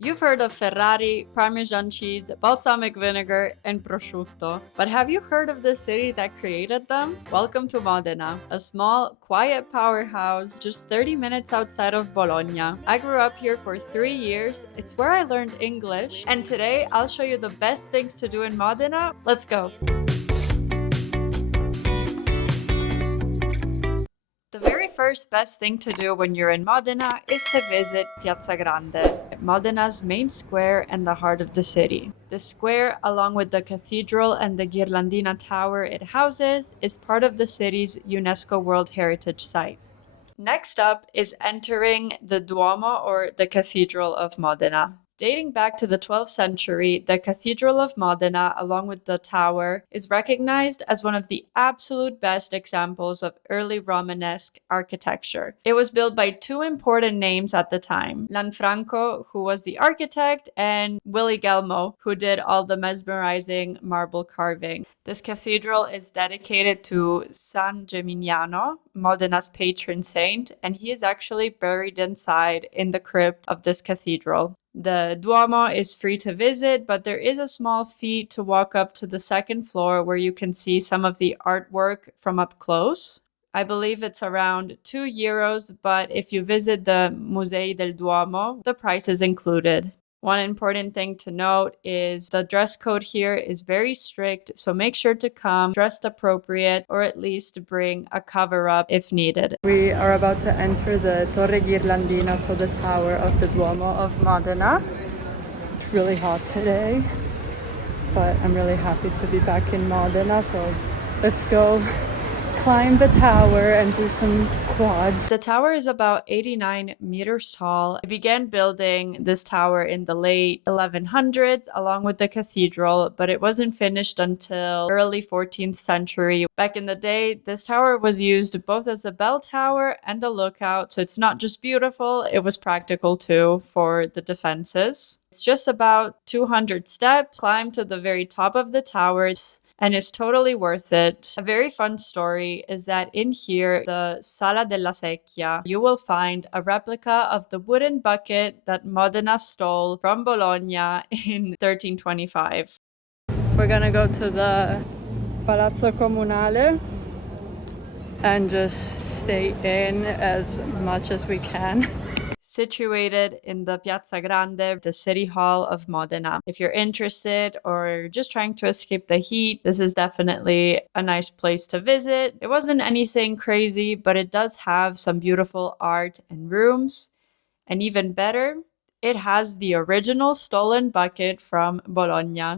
You've heard of Ferrari, Parmesan cheese, balsamic vinegar, and prosciutto, but have you heard of the city that created them? Welcome to Modena, a small, quiet powerhouse just 30 minutes outside of Bologna. I grew up here for 3 years, it's where I learned English, and today I'll show you the best things to do in Modena. Let's go! The very first best thing to do when you're in Modena is to visit Piazza Grande, Modena's main square and the heart of the city. The square, along with the cathedral and the Ghirlandina Tower it houses, is part of the city's UNESCO World Heritage Site. Next up is entering the Duomo, or the Cathedral of Modena. Dating back to the 12th century, the Cathedral of Modena, along with the tower, is recognized as one of the absolute best examples of early Romanesque architecture. It was built by two important names at the time, Lanfranco, who was the architect, and Willy Gelmo, who did all the mesmerizing marble carving. This cathedral is dedicated to San Gimignano, Modena's patron saint, and he is actually buried inside in the crypt of this cathedral. The Duomo is free to visit, but there is a small fee to walk up to the second floor where you can see some of the artwork from up close. I believe it's around €2, but if you visit the Musei del Duomo, the price is included. One important thing to note is the dress code here is very strict, so make sure to come dressed appropriate or at least bring a cover-up if needed. We are about to enter the Torre Ghirlandina, so the tower of the Duomo of Modena. It's really hot today, but I'm really happy to be back in Modena, so let's go climb the tower and do some quads. The tower is about 89 meters tall. They began building this tower in the late 1100s along with the cathedral, but it wasn't finished until early 14th century. Back in the day, this tower was used both as a bell tower and a lookout, so it's not just beautiful, it was practical too for the defenses. It's just about 200 steps, climb to the very top of the towers, and it's totally worth it. A very fun story is that in here, the Sala della Secchia, you will find a replica of the wooden bucket that Modena stole from Bologna in 1325. We're gonna go to the Palazzo Comunale and just stay in as much as we can. Situated in the Piazza Grande, the City Hall of Modena. If you're interested or just trying to escape the heat, this is definitely a nice place to visit. It wasn't anything crazy, but it does have some beautiful art and rooms. And even better, it has the original stolen bucket from Bologna.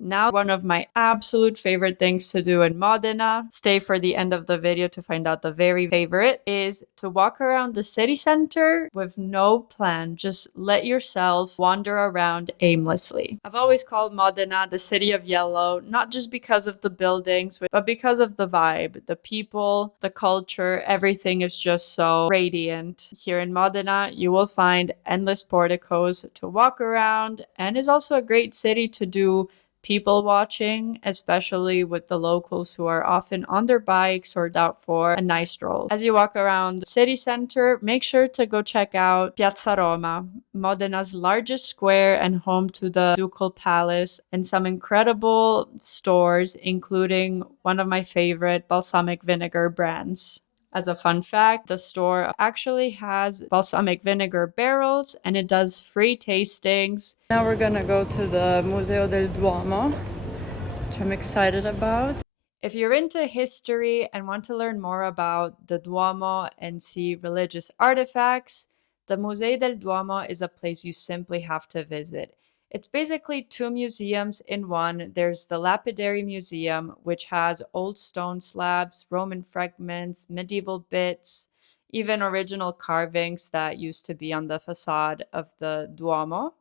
Now, one of my absolute favorite things to do in Modena, stay for the end of the video to find out the very favorite, is to walk around the city center with no plan. Just let yourself wander around aimlessly. I've always called Modena the city of yellow, not just because of the buildings, but because of the vibe, the people, the culture, everything is just so radiant. Here in Modena, you will find endless porticos to walk around, and is also a great city to do people watching, especially with the locals who are often on their bikes or out for a nice stroll. As you walk around the city center, make sure to go check out Piazza Roma, Modena's largest square and home to the Ducal Palace, and some incredible stores, including one of my favorite balsamic vinegar brands. As a fun fact, the store actually has balsamic vinegar barrels and it does free tastings. Now we're gonna go to the Museo del Duomo, which I'm excited about. If you're into history and want to learn more about the Duomo and see religious artifacts, the Museo del Duomo is a place you simply have to visit. It's basically two museums in one. There's the Lapidary Museum, which has old stone slabs, Roman fragments, medieval bits, even original carvings that used to be on the facade of the Duomo.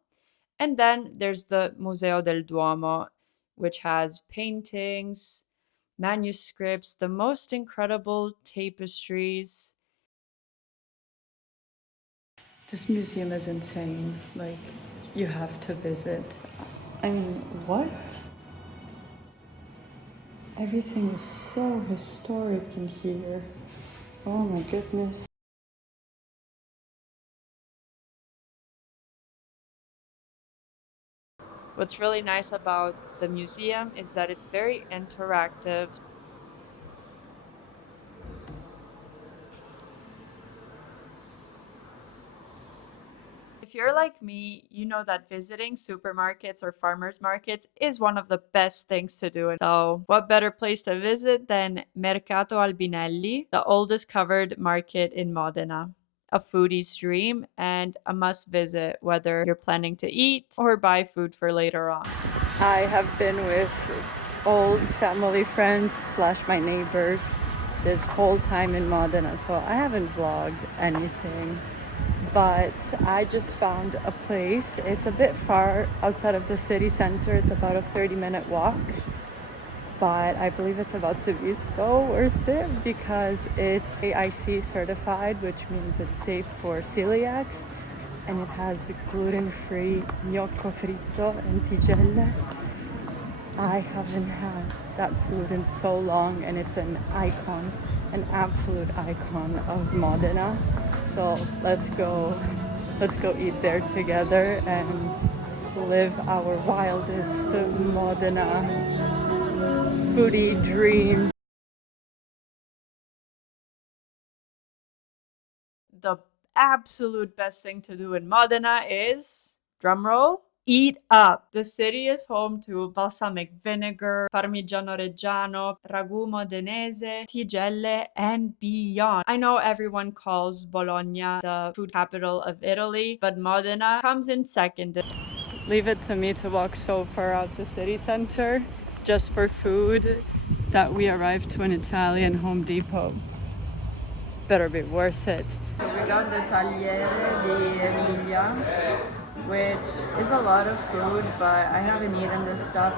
And then there's the Museo del Duomo, which has paintings, manuscripts, the most incredible tapestries. This museum is insane. Like, you have to visit. I mean, what? Everything is so historic in here. Oh my goodness. What's really nice about the museum is that it's very interactive. If you're like me, you know that visiting supermarkets or farmers markets is one of the best things to do. So, what better place to visit than Mercato Albinelli, the oldest covered market in Modena? A foodie's dream and a must visit whether you're planning to eat or buy food for later on. I have been with old family friends slash my neighbors this whole time in Modena, so I haven't vlogged anything. But I just found a place. It's a bit far outside of the city center. It's about a 30-minute walk. But I believe it's about to be so worth it because it's AIC certified, which means it's safe for celiacs. And it has gluten-free gnocco fritto and tigelle. I haven't had that food in so long, and it's an icon, an absolute icon of Modena. So let's go eat there together and live our wildest Modena foodie dreams. The absolute best thing to do in Modena is, drumroll, eat up. The city is home to balsamic vinegar, parmigiano reggiano, ragù modenese, tigelle, and beyond. I know everyone calls Bologna the food capital of Italy, but Modena comes in second. Leave it to me to walk so far out the city center just for food that we arrived to an Italian Home Depot. Better be worth it. So we got the tagliere di Emilia, which is a lot of food, but I haven't eaten this stuff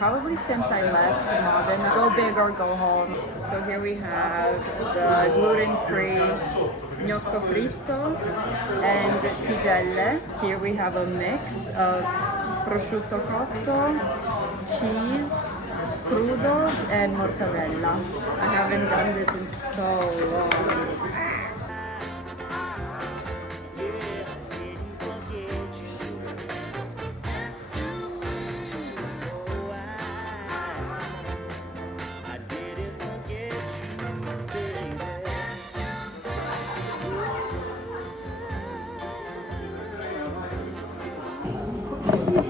probably since I left Modena. Go big or go home. So here we have the gluten-free gnocco fritto and tigelle. Here we have a mix of prosciutto cotto, cheese, crudo, and mortadella. I haven't done this in so long.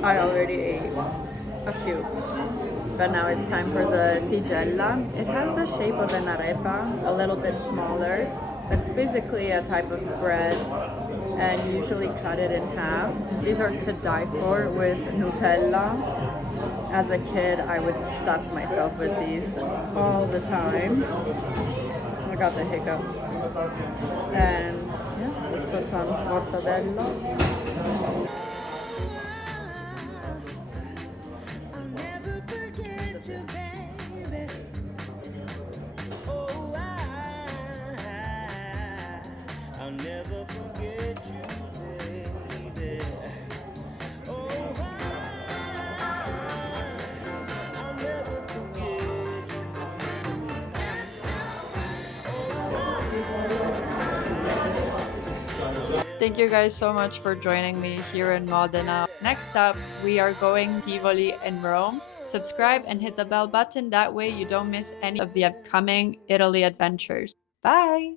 I already ate a few, but now it's time for the tigella. It has the shape of an arepa, a little bit smaller. It's basically a type of bread, and you usually cut it in half. These are to die for with Nutella. As a kid, I would stuff myself with these all the time. I got the hiccups. And yeah, let's put some mortadella. Thank you guys so much for joining me here in Modena. Next up, we are going Tivoli and Rome. Subscribe and hit the bell button, that way you don't miss any of the upcoming Italy adventures. Bye!